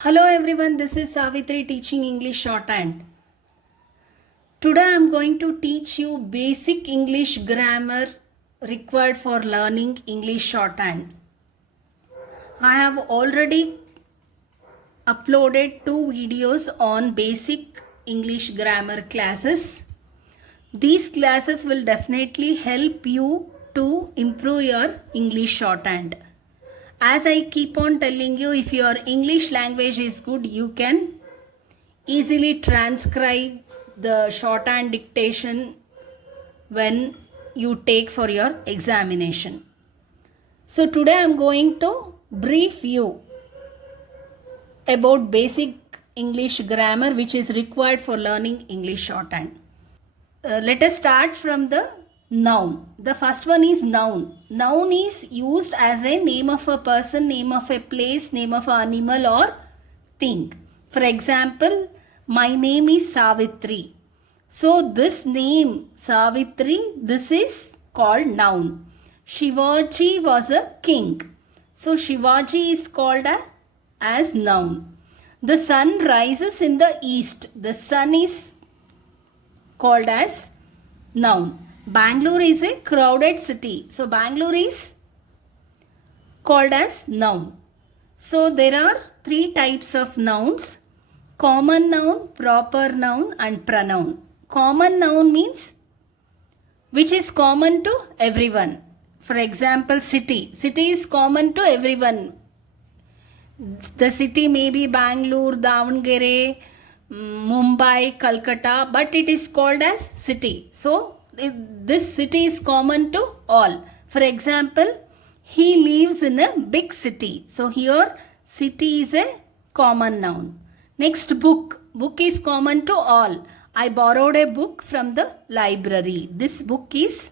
Hello everyone, this is Savitri teaching English Shorthand. Today I am going to teach you basic English grammar required for learning English Shorthand. I have already uploaded 2 videos on basic English grammar classes. These classes will definitely help you to improve your English Shorthand. As I keep on telling you, if your English language is good, you can easily transcribe the shorthand dictation when you take for your examination. So today I am going to brief you about basic English grammar which is required for learning English shorthand. Let us start from the noun. The first one is noun. Noun is used as a name of a person, name of a place, name of an animal or thing. For example, my name is Savitri. So this name Savitri, this is called noun. Shivaji was a king. So Shivaji is called as noun. The sun rises in the east. The sun is called as noun. Bangalore is a crowded city. So Bangalore is called as noun. So there are 3 types of nouns: common noun, proper noun and pronoun. Common noun means which is common to everyone. For example, city. City is common to everyone. The city may be Bangalore, Davangere, Mumbai, Calcutta, but it is called as city. So this city is common to all. For example, he lives in a big city. So here city is a common noun. Next, book. Book is common to all. I borrowed a book from the library. This book is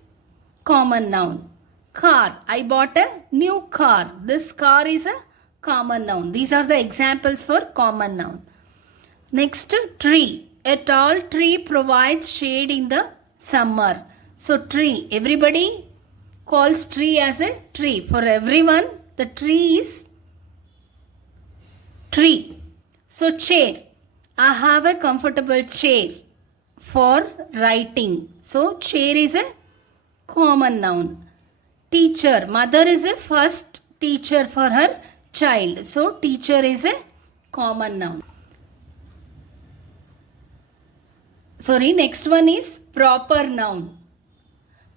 common noun. Car. I bought a new car. This car is a common noun. These are the examples for common noun. Next, tree. A tall tree provides shade in the summer. So tree, everybody calls tree as a tree. For everyone, the tree is tree. So chair, I have a comfortable chair for writing. So chair is a common noun. Teacher, mother is a first teacher for her child. So teacher is a common noun. Next one is proper noun.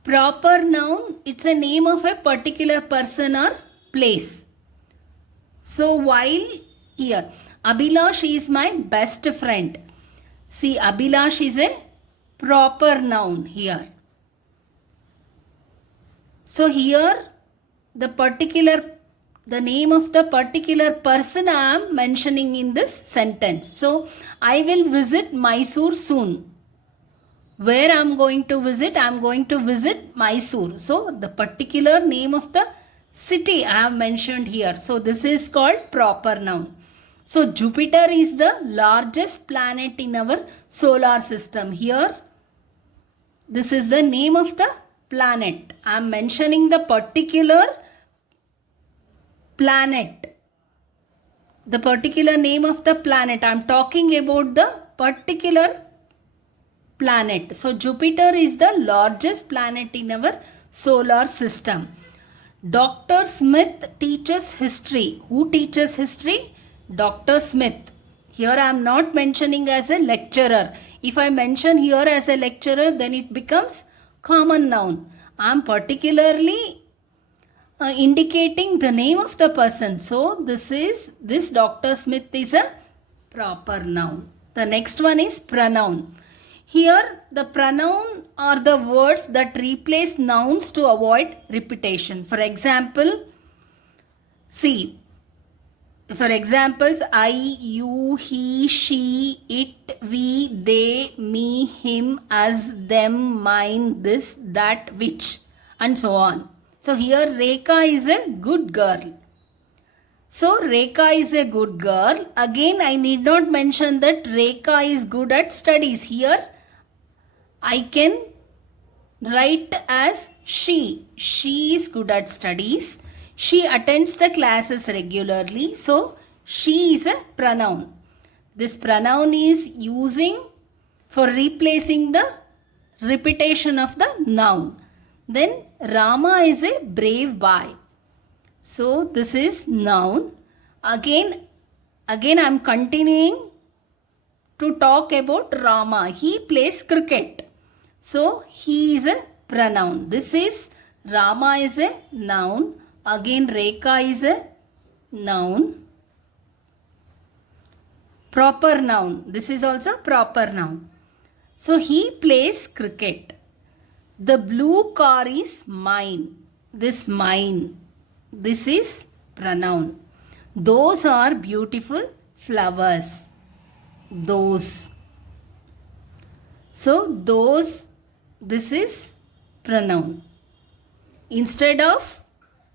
Proper noun, it's a name of a particular person or place. So while here, Abhilash is my best friend. See, Abhilash is a proper noun here. So here, the name of the particular person I am mentioning in this sentence. So I will visit Mysore soon. Where I am going to visit? I am going to visit Mysore. So the particular name of the city I have mentioned here. So this is called proper noun. So Jupiter is the largest planet in our solar system. Here, this is the name of the planet. I am mentioning the particular planet. The particular name of the planet. I am talking about the particular planet. So Jupiter is the largest planet in our solar system. Dr. Smith teaches history. Who teaches history? Dr. Smith. Here I am not mentioning as a lecturer. If I mention here as a lecturer, then it becomes common noun. I am particularly indicating the name of the person. So this Dr. Smith is a proper noun. The next one is pronoun. Here, the pronoun are the words that replace nouns to avoid repetition. For example, see, for examples, I, you, he, she, it, we, they, me, him, us, them, mine, this, that, which, and so on. So here, Rekha is a good girl. So Rekha is a good girl. Again, I need not mention that Rekha is good at studies. Here, I can write as she. She is good at studies. She attends the classes regularly. So She is a pronoun. This pronoun is using for replacing the repetition of the noun. Then Rama is a brave boy. So this is noun. Again I am continuing to talk about Rama. He plays cricket. So he is a pronoun. This is Rama is a noun. Again Rekha is a noun. Proper noun. This is also proper noun. So he plays cricket. The blue car is mine. This mine. This is pronoun. Those are beautiful flowers. Those. So those, this is pronoun. Instead of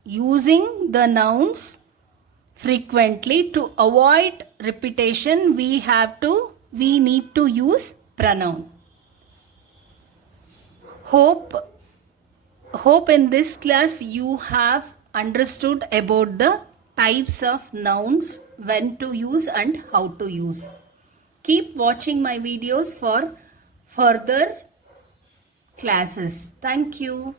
using the nouns frequently, to avoid repetition, we need to use pronoun. Hope in this class you have understood about the types of nouns, when to use and how to use. Keep watching my videos for further classes. Thank you.